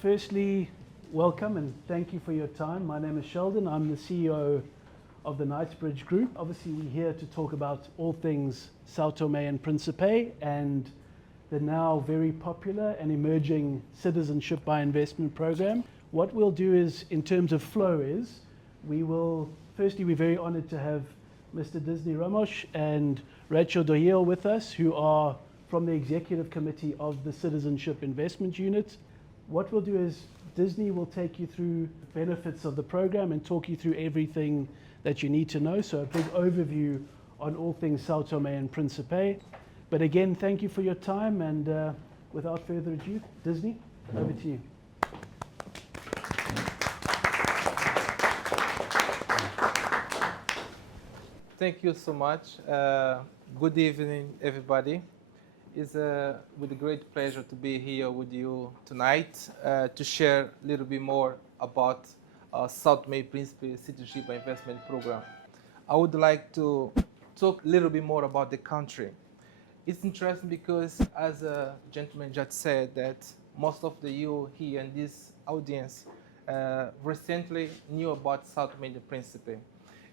Firstly, welcome and thank you for your time. My name is Sheldon. I'm the CEO of the Knightsbridge Group. Obviously, we're here to talk about all things São Tomé and Príncipe and the now very popular and emerging Citizenship by Investment program. What we'll do is, in terms of flow, is firstly, we're very honored to have Mr. Ramos and Rachele Dojillo with us, who are from the executive committee of the Citizenship Investment Unit. What we'll do is Disney will take you through the benefits of the program and talk you through everything that you need to know. So a big overview on all things São Tomé and Príncipe. But again, thank you for your time, and without further ado, Disney, over to you. Thank you so much. Good evening, everybody. It's with a great pleasure to be here with you tonight to share a little bit more about São Tomé and Príncipe Citizenship by Investment Program. I would like to talk a little bit more about the country. It's interesting because, as a gentleman just said, that most of you here in this audience recently knew about São Tomé and Príncipe.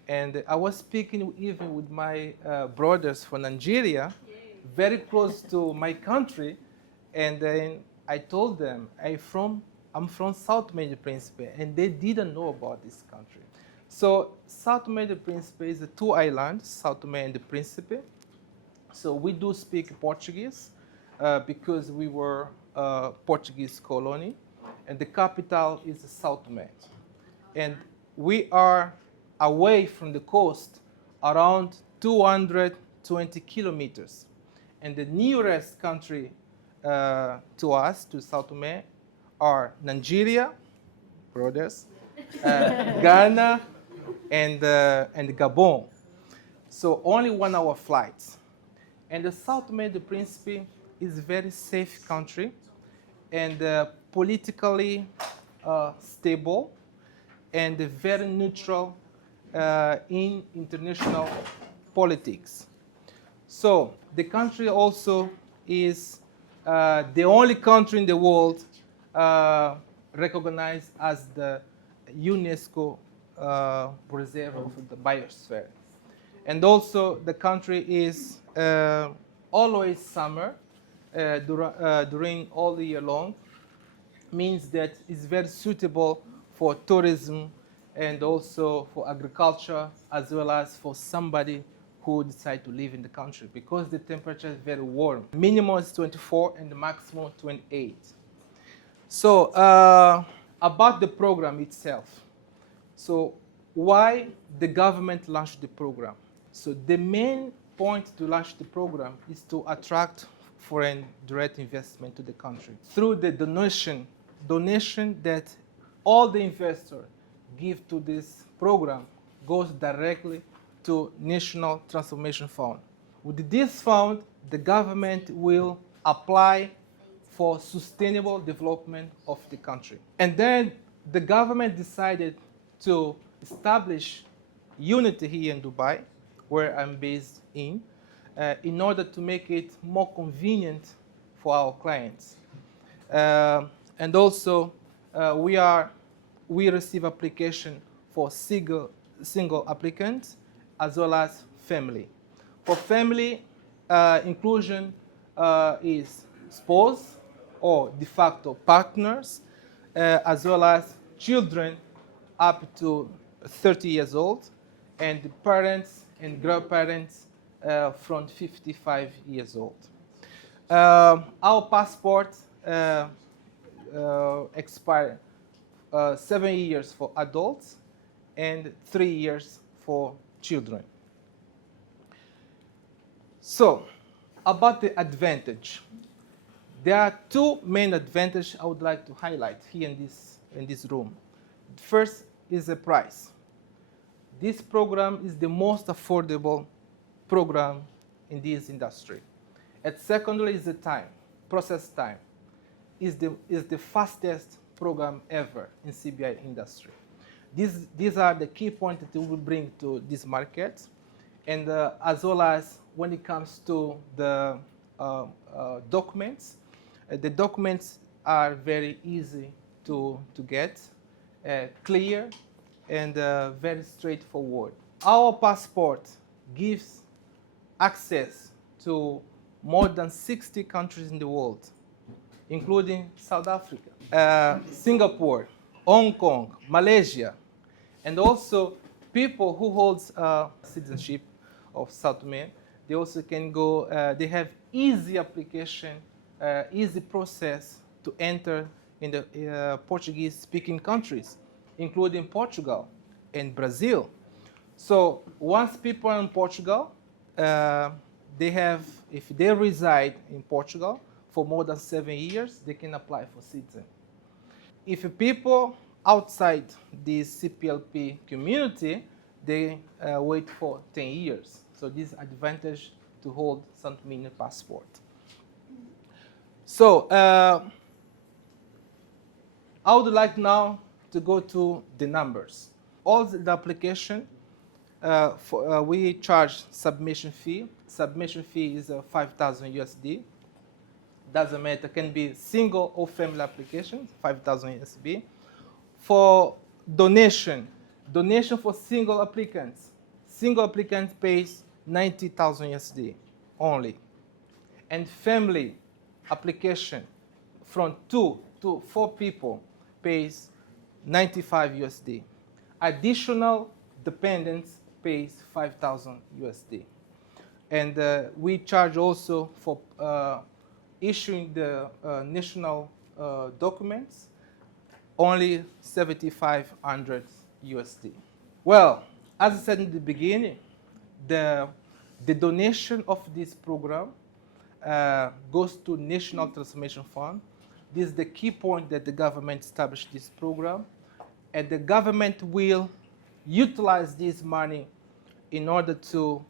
And I was speaking even with my brothers from Nigeria, very close to my country, and then I told them I'm from São Tomé and Príncipe, and they didn't know about this country. So São Tomé and Príncipe is two islands, São Tomé and Príncipe. So we do speak Portuguese because we were a Portuguese colony, and the capital is São Tomé. And we are away from the coast around 220 kilometers. And the nearest country to us, to São Tomé, are Nigeria, brothers, Ghana, and Gabon. So only 1 hour flight. And the São Tomé and Príncipe is a very safe country and politically stable and very neutral in international politics. So the country also is the only country in the world recognized as the UNESCO Reserve of the Biosphere. And also the country is always summer during all the year long, means that it's very suitable for tourism and also for agriculture, as well as for somebody who decide to live in the country, because the temperature is very warm. Minimum is 24 and the maximum 28. So about the program itself. So why the government launched the program? So the main point to launch the program is to attract foreign direct investment to the country through the donation that all the investors give to this program goes directly to National Transformation Fund. With this fund, the government will apply for sustainable development of the country. And then the government decided to establish unity here in Dubai, where I'm based in order to make it more convenient for our clients. And also, we receive application for single applicants as well as family. For family, inclusion is spouse or de facto partners, as well as children up to 30 years old, and parents and grandparents from 55 years old. Our passport expire 7 years for adults and 3 years for children. So, about the advantage. There are two main advantages I would like to highlight here in this room. First is the price. This program is the most affordable program in this industry. And secondly is the time, process time. Is the fastest program ever in CBI industry. These are the key points that we will bring to this market, and as well as when it comes to the documents, the documents are very easy to get, clear and very straightforward. Our passport gives access to more than 60 countries in the world, including South Africa, Singapore, Hong Kong, Malaysia, and also people who hold citizenship of São Tomé, they also can go, they have easy application, easy process to enter in the Portuguese-speaking countries, including Portugal and Brazil. So once people are in Portugal, they have, if they reside in Portugal for more than 7 years, they can apply for citizen. If people outside the CPLP community, they wait for 10 years. So this is advantage to hold São Tomé passport. So I would like now to go to the numbers. All the application, we charge submission fee. Submission fee is 5,000 USD. Doesn't matter, can be single or family applications, 5,000 USD. For donation for single applicants pays 90,000 USD only. And family application from 2 to 4 people pays 95 USD. Additional dependents pays 5,000 USD. And we charge also for issuing the national documents, only 7,500 USD. Well, as I said in the beginning, the donation of this program goes to National Transformation Fund. This is the key point that the government established this program, and the government will utilize this money in order to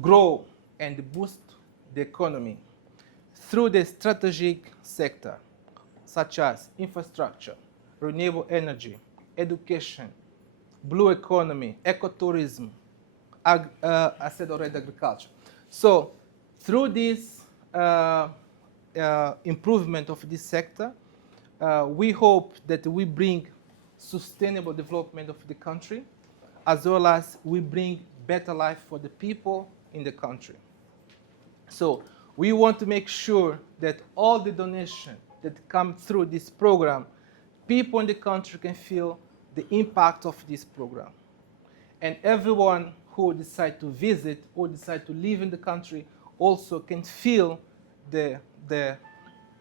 grow and boost the economy through the strategic sector, such as infrastructure, renewable energy, education, blue economy, ecotourism, I said already agriculture. So through this improvement of this sector, we hope that we bring sustainable development of the country, as well as we bring better life for the people in the country. So we want to make sure that all the donations that come through this program, people in the country can feel the impact of this program. And everyone who decide to visit or decide to live in the country also can feel the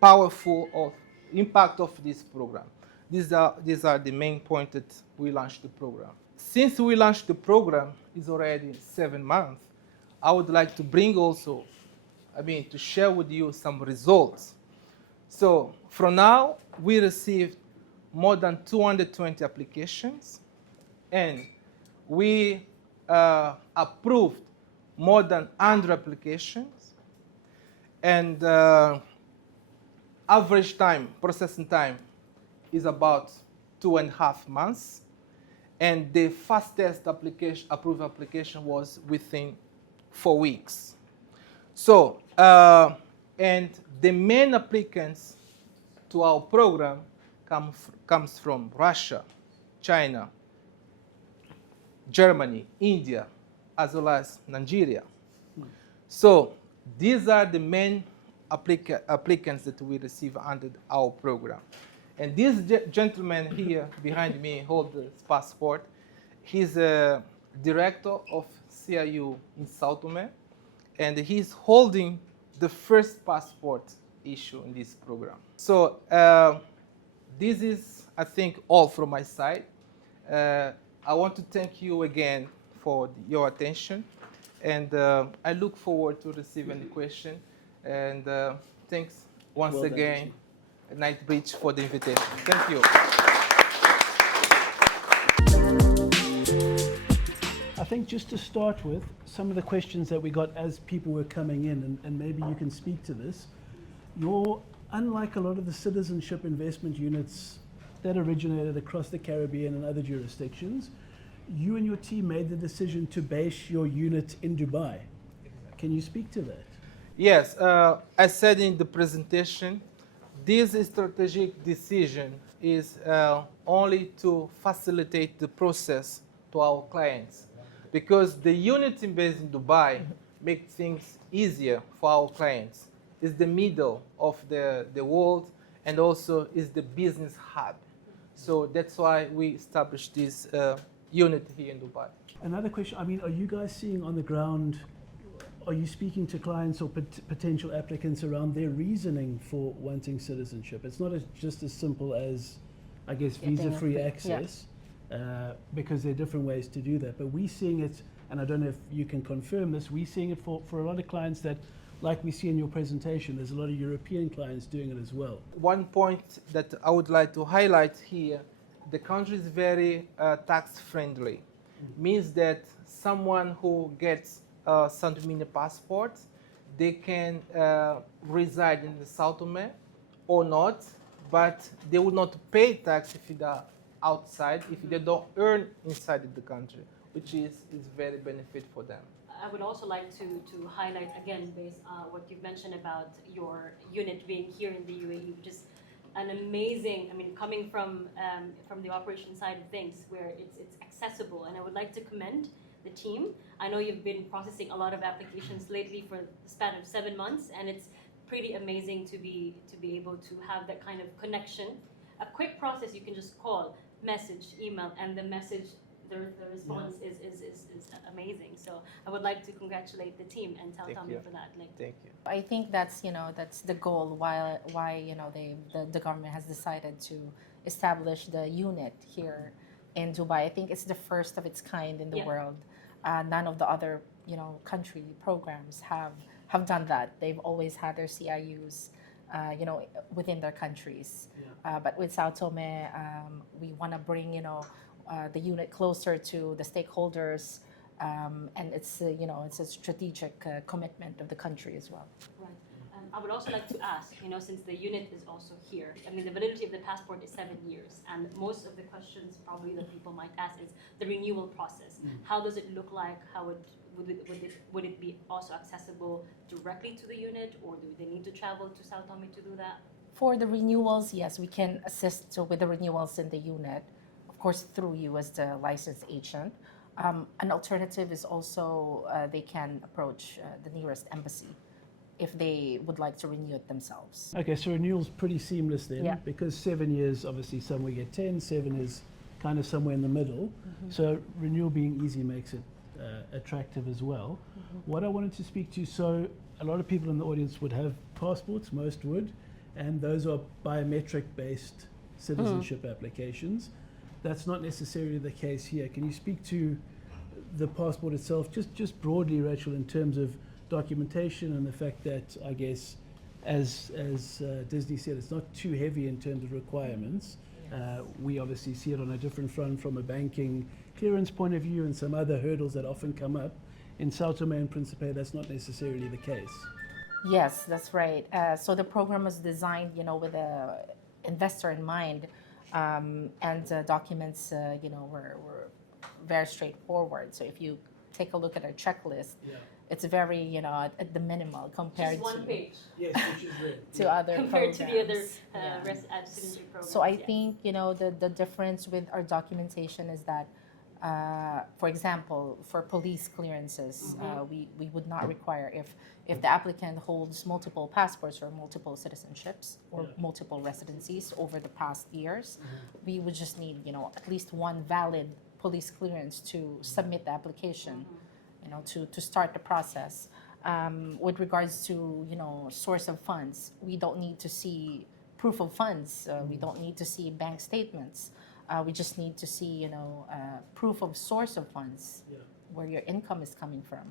powerful impact of this program. These are the main points that we launched the program. Since we launched the program, it's already 7 months, I would like to bring also, to share with you some results. So from now, we received more than 220 applications, and we approved more than 100 applications, and average time, processing time, is about 2.5 months, and the fastest approved application was within 4 weeks. So, and the main applicants to our program comes from Russia, China, Germany, India, as well as Nigeria. So these are the main applicants that we receive under our program. And this gentleman here behind me holds his passport. He's a director of CIU in São Tomé, and he's holding the first passport issue in this program. So this is, I think, all from my side. I want to thank you again for your attention, and I look forward to receiving the question. And thanks once again, Knightsbridge, for the invitation. Thank you. I think just to start with, some of the questions that we got as people were coming in, and maybe you can speak to this. Unlike a lot of the citizenship investment units that originated across the Caribbean and other jurisdictions, you and your team made the decision to base your unit in Dubai. Can you speak to that? Yes, I said in the presentation, This strategic decision is only to facilitate the process to our clients, because the unit based in Dubai makes things easier for our clients. It's the middle of the world and also is the business hub. So that's why we established this unit here in Dubai. Another question, I mean, are you guys seeing on the ground, are you speaking to clients or potential applicants around their reasoning for wanting citizenship? It's not just as simple as, I guess, visa-free access, because there are different ways to do that. But we're seeing it, and I don't know if you can confirm this, we're seeing it for a lot of clients that, like we see in your presentation, there's a lot of European clients doing it as well. One point that I would like to highlight here, the country is very tax-friendly. Means that someone who gets a São Tomé passport, they can reside in the São Tomé or not, but they will not pay tax if they're outside, if they don't earn inside the country, which is very benefit for them. I would also like to highlight again, based on what you've mentioned about your unit being here in the UAE, which is an amazing, I mean, coming from the operation side of things, where it's accessible. And I would like to commend the team. I know you've been processing a lot of applications lately for the span of 7 months, and it's pretty amazing to be able to have that kind of connection. A quick process, you can just call, message, email, and the message, the response is amazing. So I would like to congratulate the team and tell Tommy for that. Thank you. I think that's that's the goal. Why the government has decided to establish the unit here in Dubai. I think it's the first of its kind in the world. None of the other country programs have done that. They've always had their CIUs within their countries. But with São Tomé, we want to bring the unit closer to the stakeholders, and it's a strategic commitment of the country as well. Right. I would also like to ask, since the unit is also here, I mean, the validity of the passport is 7 years, and most of the questions probably that people might ask is the renewal process. How does it look like? How would it be also accessible directly to the unit, or do they need to travel to São Tomé to do that? For the renewals, yes, we can assist with the renewals in the unit, of course, through you as the licensed agent. An alternative is also they can approach the nearest embassy if they would like to renew it themselves. Okay, so renewal's pretty seamless then, because 7 years, obviously some we get 10, 7 is kind of somewhere in the middle. So renewal being easy makes it attractive as well. What I wanted to speak to, so a lot of people in the audience would have passports, most would, and those are biometric based citizenship applications. That's not necessarily the case here. Can you speak to the passport itself, just broadly, Rachele, in terms of documentation and the fact that, I guess, as Disney said, it's not too heavy in terms of requirements. We obviously see it on a different front from a banking clearance point of view and some other hurdles that often come up. In São Tomé and Príncipe, that's not necessarily the case. Yes, that's right. So the program was designed, with the investor in mind, and documents, were very straightforward. So if you take a look at our checklist, it's very, at the minimal compared Just one page. Yes, which is rare. to other compared programs. to the other citizenship programs. So I think, the difference with our documentation is that, for example, for police clearances, we would not require, if the applicant holds multiple passports or multiple citizenships or multiple residencies over the past years, we would just need, at least one valid police clearance to submit the application, to start the process. With regards to, source of funds, we don't need to see proof of funds. We don't need to see bank statements. We just need to see, proof of source of funds, where your income is coming from,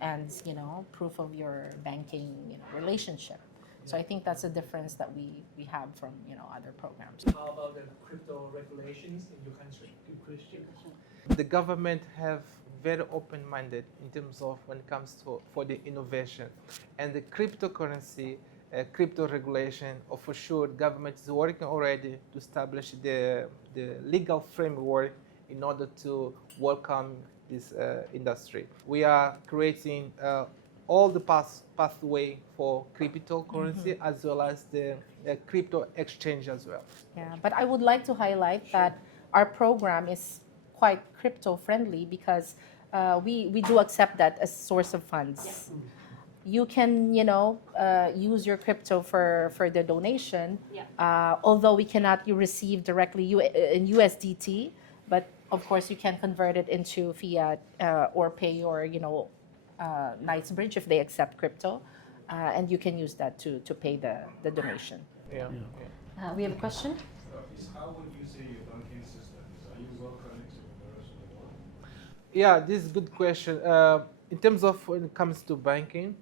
and, proof of your banking, relationship. So I think that's a difference that we have from, other programs. How about the crypto regulations in your country? Good question. The government have very open-minded in terms of when it comes to for the innovation, and the cryptocurrency, crypto regulation. For sure, government is working already to establish the legal framework in order to welcome this industry. We are creating all the pathway for cryptocurrency as well as the crypto exchange as well. Yeah, but I would like to highlight that our program is quite crypto friendly because we do accept that as source of funds. Yes. You can, use your crypto for the donation, Yeah. although we cannot receive directly in USDT, but of course you can convert it into fiat or pay your, Knightsbridge if they accept crypto, and you can use that to pay the donation. Yeah. We have a question. How would you say your banking system is? Are you well connected with the rest of the world? Yeah, this is a good question. In terms of when it comes to banking,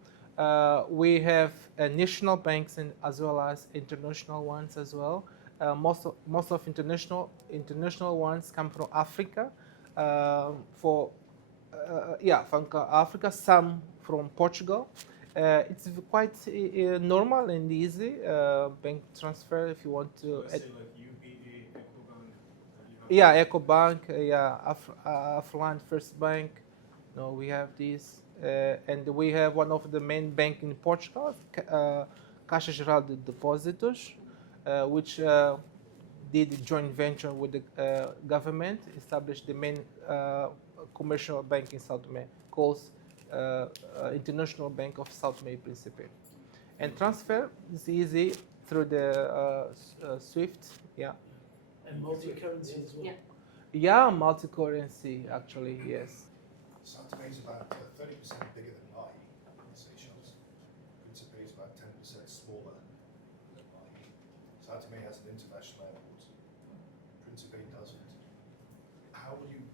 we have national banks and as well as international ones as well. Most of international ones come from Africa. From Africa, some from Portugal. It's quite normal and easy bank transfer if you want to. Let's say like UBA, EcoBank. Yeah, EcoBank, Affluent First Bank. No, we have these, and we have one of the main bank in Portugal, Caixa Geral de Depósitos, which did a joint venture with the government, established the main commercial bank in São Tomé, called International Bank of São Tomé and Príncipe. And transfer is easy through the SWIFT, yeah. And multi-currency as well. Yeah. Yeah, multi-currency, actually, yes. São Tomé is about 30% bigger than Lae in the Seychelles. Príncipe is about 10% smaller than Lae. São Tomé has an international airport. Príncipe doesn't. How will you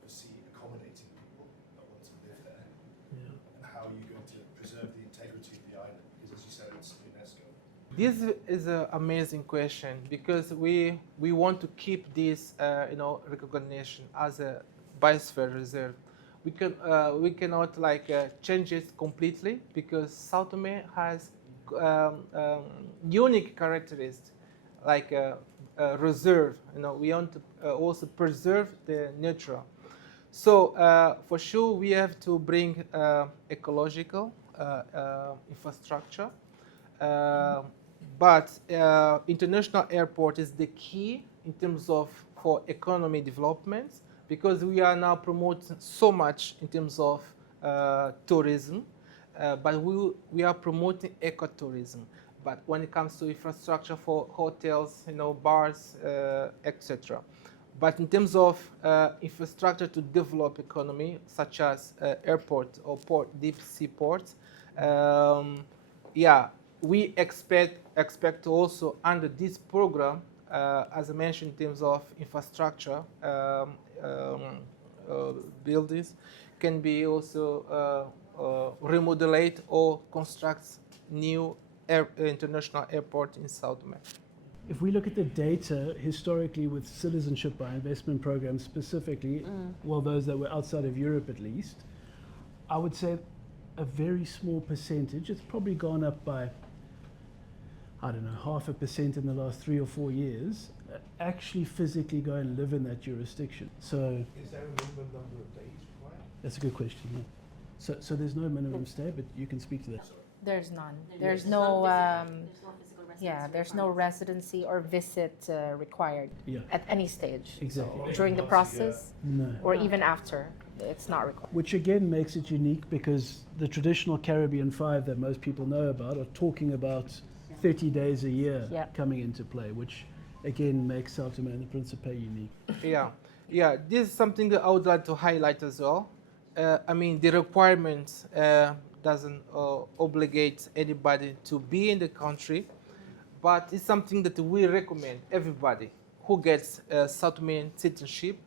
foresee accommodating people that want to live there? Yeah. And how are you going to preserve the integrity of the island? Because as you said, it's UNESCO. This is an amazing question because we want to keep this recognition as a biosphere reserve. We cannot change it completely because São Tomé has unique characteristics like a reserve. We want to also preserve the nature. So for sure we have to bring ecological infrastructure. But international airport is the key in terms of for economy development because we are now promoting so much in terms of tourism, but we are promoting ecotourism. But when it comes to infrastructure for hotels, bars, etc. But in terms of infrastructure to develop economy, such as airport or port, deep sea ports, we expect also under this program, as I mentioned, in terms of infrastructure, buildings can be also remodeled or construct new international airport in São Tomé. If we look at the data historically with citizenship by investment programs specifically, well, those that were outside of Europe at least, I would say a very small percentage, it's probably gone up by, I don't know, 0.5% in the last 3 or 4 years, actually physically go and live in that jurisdiction. So Is there a minimum number of days required? that's a good question. Yeah. So there's no minimum stay, but you can speak to that. There's none. There's There's no no, physical residency there's no requirement. residency or visit required Yeah, at any stage. exactly. During the process No. or even after, it's not required. Which again makes it unique because the traditional Caribbean 5 that most people know about are talking about 30 days a year Yeah. coming into play, which again makes São Tomé and Príncipe unique. Yeah. This is something that I would like to highlight as well. The requirements doesn't obligate anybody to be in the country, but it's something that we recommend everybody who gets São Tomé citizenship.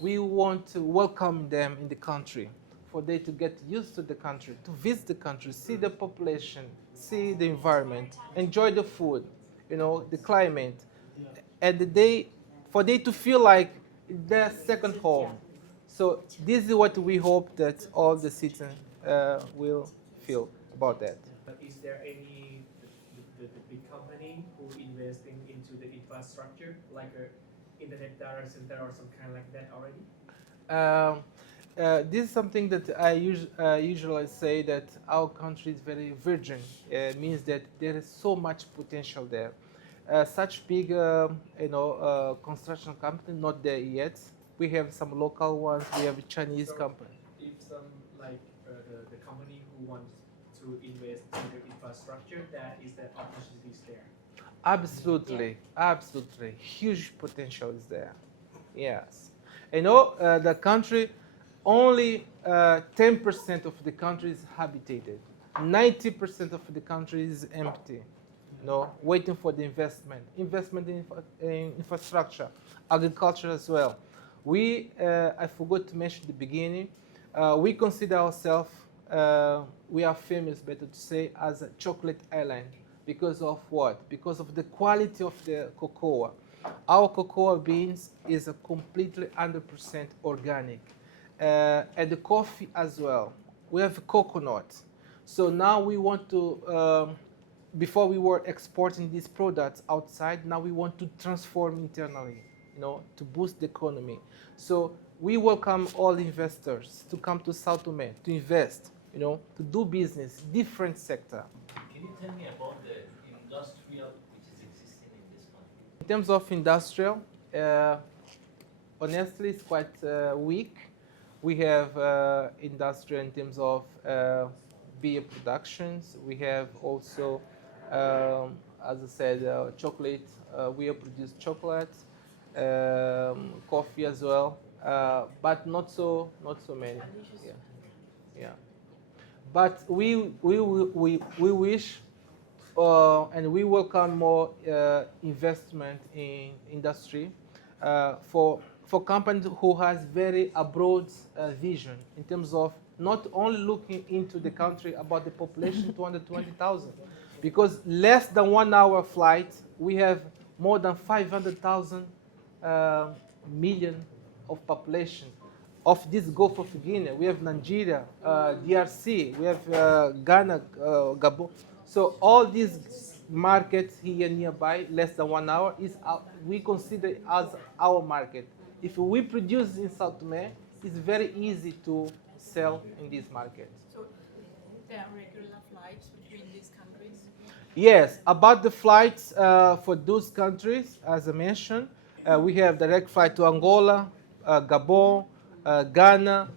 We want to welcome them in the country, for they to get used to the country, to visit the country, see the population, see the environment, enjoy the food, the climate, and for they to feel like their second home. So this is what we hope that all the citizens will feel about that. But is there any the big company who investing into the infrastructure, like a internet data center or some kind like that already? this is something that I usually say that our country is very virgin. Means that there is so much potential there. Such big, construction company not there yet. We have some local ones. We have a Chinese So company. if some the company who wants to invest in the infrastructure, that is the opportunities there. Absolutely, absolutely, huge potential is there. Yes, the country only 10% of the country is habitated. 90% of the country is empty. Waiting for the investment in infrastructure, agriculture as well. I forgot to mention at the beginning, we consider ourselves, we are famous, better to say, as a chocolate island. Because of what? Because of the quality of the cocoa. Our cocoa beans is a completely 100% organic. And the coffee as well. We have coconut. So now we want to, before we were exporting these products outside, now we want to transform internally, to boost the economy. So we welcome all investors to come to São Tomé, to invest, to do business, different sector. Can you tell me about the industrial which is existing in this country? In terms of industrial, honestly, it's quite weak. We have industrial in terms of beer productions. We have also, as I said, chocolate. We produce chocolate, coffee as well, but not so many. Yeah. But we wish. And we welcome more investment in industry for companies who has very broad vision in terms of not only looking into the country about the population 220,000, because less than 1 hour flight we have more than 500,000 million of population of this Gulf of Guinea. We have Nigeria, DRC, we have Ghana, Gabon. So all these markets here nearby, less than 1 hour, we consider as our market. If we produce in São Tomé, it's very easy to sell in this market. So there are regular flights between these countries? Yes, about the flights for those countries, as I mentioned, we have direct flight to Angola, Gabon, Ghana,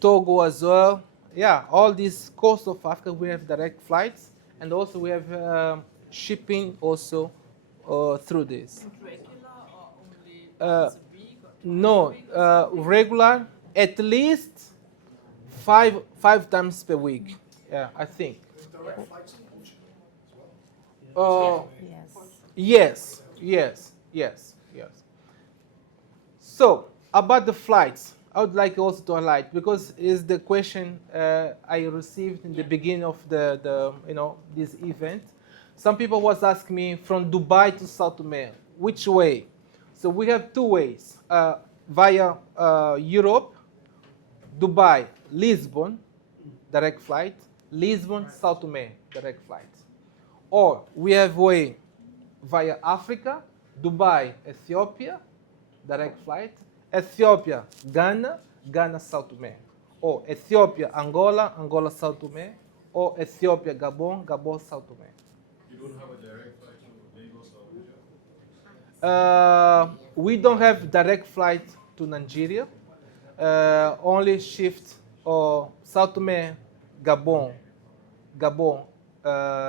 Togo as well. Yeah, all these coast of Africa, we have direct flights, and also we have shipping also through this. Regular or only Uh, once a week? Or No, twice a week or something? regular, at least five times per week. Yeah, I think. There's direct flights in Portugal as well. Yes. Yes. So about the flights, I would like also to highlight, because it's the question I received in the beginning of this event. Some people was asking me from Dubai to São Tomé, which way? So we have two ways, via Europe, Dubai, Lisbon, direct flight, Lisbon, São Tomé, direct flight. Or we have way via Africa, Dubai, Ethiopia, direct flight, Ethiopia, Ghana, Ghana, São Tomé. Or Ethiopia, Angola, Angola, São Tomé. Or Ethiopia, Gabon, Gabon, São Tomé. You don't have a direct flight to Lagos or Abuja? We don't have direct flight to Nigeria. Only shift or São Tomé, Gabon,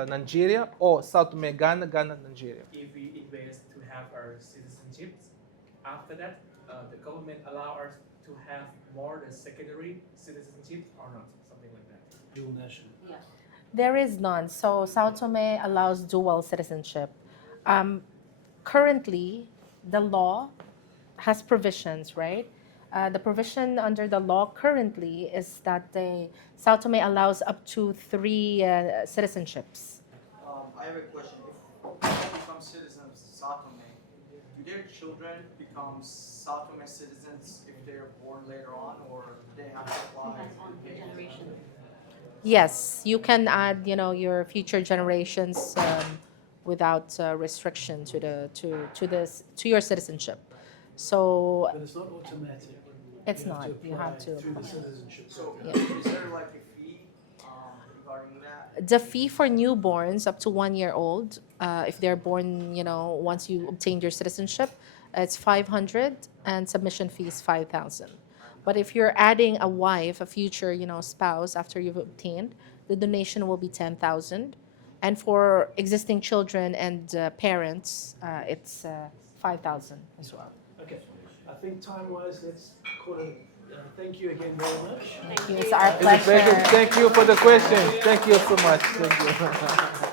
Nigeria, or São Tomé, Ghana, Ghana, Nigeria. If we invest to have our citizenships, after that, the government allow us to have more the secondary citizenships or not, something like that. Dual national. Yeah. There is none. So São Tomé allows dual citizenship. Currently, the law has provisions, right? The provision under the law currently is that São Tomé allows up to 3 citizenships. I have a question. If people become citizens of São Tomé, do their children become São Tomé citizens if they're born later on, or do they have to apply? Depends on the generation. Yes, you can add, your future generations without restriction to your citizenship. So But it's not automatic. It's not. You have to through the apply. citizenship. So Yeah. is there like a fee regarding that? The fee for newborns up to 1 year old, if they're born, once you obtained your citizenship, it's 500, and submission fee is 5,000. But if you're adding a wife, a future, spouse after you've obtained, the donation will be 10,000. And for existing children and parents, it's 5,000 as well. Okay, I think time-wise, let's call it. Thank you again very much. Thank you. It's our It's a pleasure. pleasure. Thank you for the question. Thank you so much. Thank you.